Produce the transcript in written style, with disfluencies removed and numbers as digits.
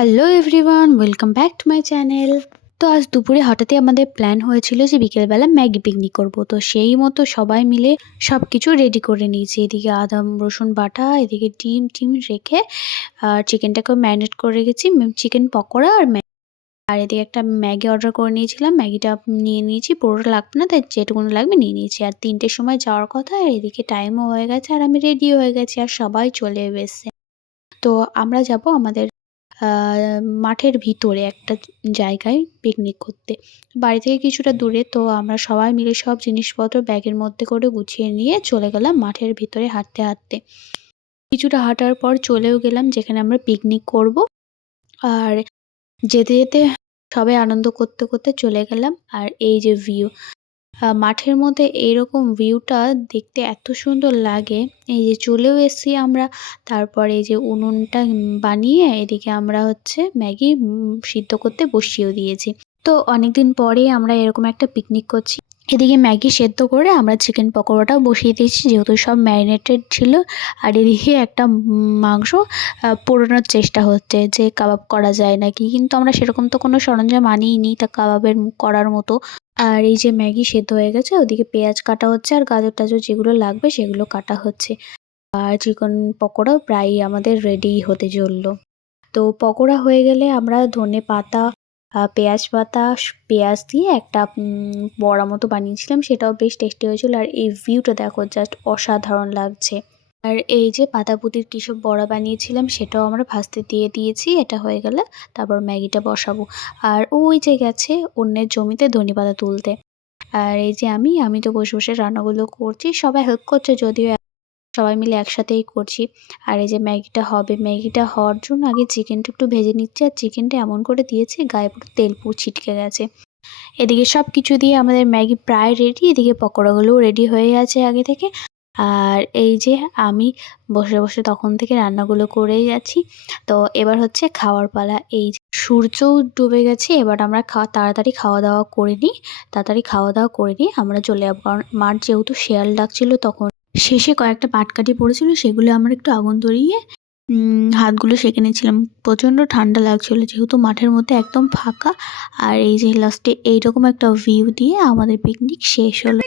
Hello everyone, welcome back to my channel. তো আজ দুপুরে হঠাৎই আমাদের প্ল্যান হয়েছিল যে বিকেলবেলা ম্যাগি পিকনিক করব। তো সেই মতো সবাই মিলে সব কিছু রেডি করে নিয়েছি। এদিকে আদা রসুন বাটা, এদিকে ডিম টিম রেখে আর চিকেনটাকেও ম্যারিনেট করে রেখেছি, চিকেন পকোড়া আর এদিকে একটা ম্যাগি অর্ডার করে নিয়েছিলাম। ম্যাগিটা নিয়ে নিয়েছি, পুরোটা লাগবে না, তাই যেটুকুনি লাগবে নিয়ে নিয়েছি। আর ৩টের সময় যাওয়ার কথা, আর এদিকে টাইমও হয়ে গেছে আর আমি রেডিও হয়ে গেছি আর সবাই চলে এসেছে। তো আমরা যাব আমাদের আ মাঠের ভিতরে একটা জায়গায় পিকনিক করতে। বাড়ি থেকে কিছুটা দূরে, তো আমরা সবাই মিলে সব জিনিসপত্র ব্যাগের মধ্যে করে গুছিয়ে নিয়ে চলে গেলাম মাঠের ভিতরে হাঁটতে। কিছুটা হাঁটার পর চলেও গেলাম যেখানে আমরা পিকনিক করব। আর যেতে সবাই আনন্দ করতে চলে গেলাম। আর এই যে ভিউ, মাঠের মধ্যে এরকম ভিউটা দেখতে এত সুন্দর লাগে। এই যে চলেও এসেছি আমরা। তারপর এই যে উনুনটা বানিয়ে এদিকে আমরা হচ্ছে ম্যাগি সিদ্ধ করতে বসিয়েও দিয়েছি। তো অনেকদিন পরে আমরা এরকম একটা পিকনিক করছি। এদিকে ম্যাগি সেদ্ধ করে আমরা চিকেন পকোড়াটাও বসিয়ে দিয়েছি, যেহেতু সব ম্যারিনেটেড ছিল। আর এদিকে একটা মাংস পোড়ানোর চেষ্টা হচ্ছে যে কাবাব করা যায় নাকি, কিন্তু আমরা সেরকম তো কোনো সরঞ্জাম আনিইনি তা কাবাবের করার মতো। আর এই যে ম্যাগি সেদ্ধ হয়ে গেছে, ওদিকে পেঁয়াজ কাটা হচ্ছে আর গাজর টাজর যেগুলো লাগবে সেগুলো কাটা হচ্ছে। আর চিকেন পকোড়াও প্রায় আমাদের রেডি হতে চললো। তো পকোড়া হয়ে গেলে আমরা ধনেপাতা, পেঁয়াজ পাতা, পেঁয়াজ দিয়ে একটা বড়া মতো বানিয়েছিলাম, সেটাও বেশ টেস্টি হয়েছিল। আর এই ভিউটা দেখো, জাস্ট অসাধারণ লাগছে। আর এই যে পাতাপুতির কিসব বড়া বানিয়েছিলাম সেটাও আমরা ভাজতে দিয়ে দিয়েছি। এটা হয়ে গেলে তারপর ম্যাগিটা বসাবো। আর ওই যে গেছে অন্যের জমিতে ধনেপাতা তুলতে। আর এই যে আমি তো বসে রান্নাগুলো করছি, সবাই হেল্প করছে, যদিও সবাই মিলে একসাথেই করছি। আর এই যে ম্যাগিটা হবে, ম্যাগিটা হওয়ার জন্য আগে চিকেনটা একটু ভেজে নিচ্ছি। আর চিকেনটা এমন করে দিয়েছি গায়ে পুরো তেল ছিটকে গেছে। এদিকে সব কিছু দিয়ে আমাদের ম্যাগি প্রায় রেডি। এদিকে পকোড়াগুলোও রেডি হয়ে আছে আগে থেকে। আর এই যে আমি বসে তখন থেকে রান্নাগুলো করেই যাচ্ছি। তো এবার হচ্ছে খাওয়ার পালা। এই যে সূর্যও ডুবে গেছে, এবার আমরা তাড়াতাড়ি খাওয়া দাওয়া করে নিয়ে আমরা চলে যাবো, কারণ মাঠ যেহেতু শেয়াল ডাকছিল। তখন শেষে কয়েকটা পাটকাঠি পড়েছিল, সেগুলো আমরা একটু আগুন ধরিয়ে হাতগুলো সেঁকে নিয়েছিলাম। প্রচণ্ড ঠান্ডা লাগছিল যেহেতু মাঠের মধ্যে একদম ফাঁকা। আর এই যে লাস্টে এইরকম একটা ভিউ দিয়ে আমাদের পিকনিক শেষ হলো।